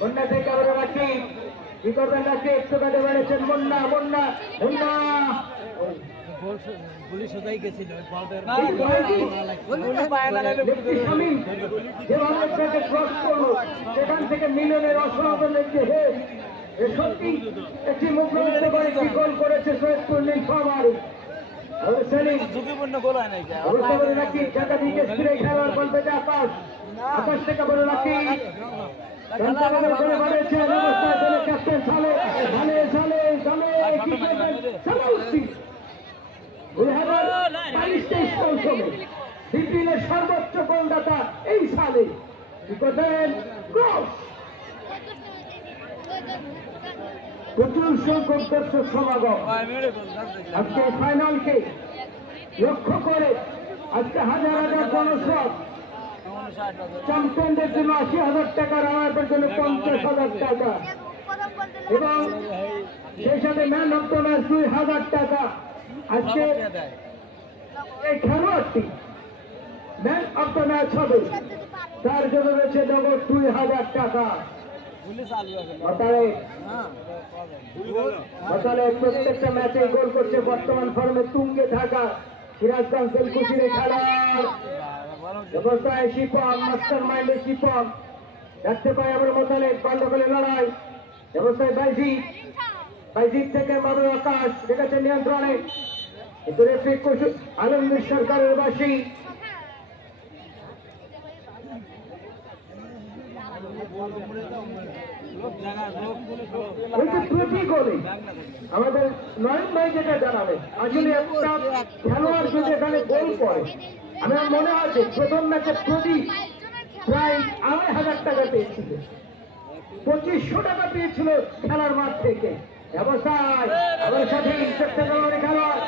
মুন্না থেকে আবার রাখি। কি করবেন রাখি? একটু কাটে বেড়েছেন মুন্না মুন্না মুন্না। পুলিশ ওটাই গেছিল সেখান থেকে মিলনের অসমাপন দেখছে হে সত্যি একটি মুখ করতে পারে কি গোল করেছে সৈয়দপুর নীল সবার ঝুঁকিপূর্ণ গোল হয় টাকা ফিরে খেলার বল পেতে আকাশ। আকাশ থেকে বলে রাখি। সর্বোচ্চ গোলদাতা এই সালে। কি করবেন প্রচুর সংখ্যক দর্শক সমাগম। আজকে ফাইনালকে লক্ষ্য করে আজকে হাজার হাজার জনসব চ্যাম্পিয়নদের জন্য আশি হাজার টাকা রানারদের জন্য পঞ্চাশ হাজার টাকা। এবং সেই সাথে ম্যান অফ দ্য ম্যাচ দুই হাজার টাকা। আজকে এই খেলোয়াড়টি ম্যান অফ দ্য ম্যাচ হবে। তার জন্য রয়েছে নগদ দুই হাজার টাকা। প্রত্যেকটা ম্যাচে গোল করছে বর্তমান ফর্মে তুঙ্গে থাকা সিরাজগঞ্জ বেলকুচিরে খেলার ব্যবস্থায় শিপন মাস্টার মাইন্ডে শিপন দেখতে পাই আমার মোতালে গন্ডগোলের লড়াই। ব্যবস্থায় বাইজিৎ বাইজিৎ থেকে বাবু আকাশ। রেখেছে নিয়ন্ত্রণে। কিন্তু রেফরি কৌশল আলমগীর সরকারের বাসী। যে গোলে। আমাদের নয়ন ভাই যেটা জানাবে আসলে একটা খেলোয়াড় যদি এখানে গোল করে, আমার মনে আছে প্রথম ম্যাচে প্রতি প্রায় আড়াই হাজার টাকা পেয়েছিল। পঁচিশশো টাকা পেয়েছিল খেলার মাঠ থেকে। ব্যবস্থায় আমার সাথে খেলোয়াড় খেলোয়াড়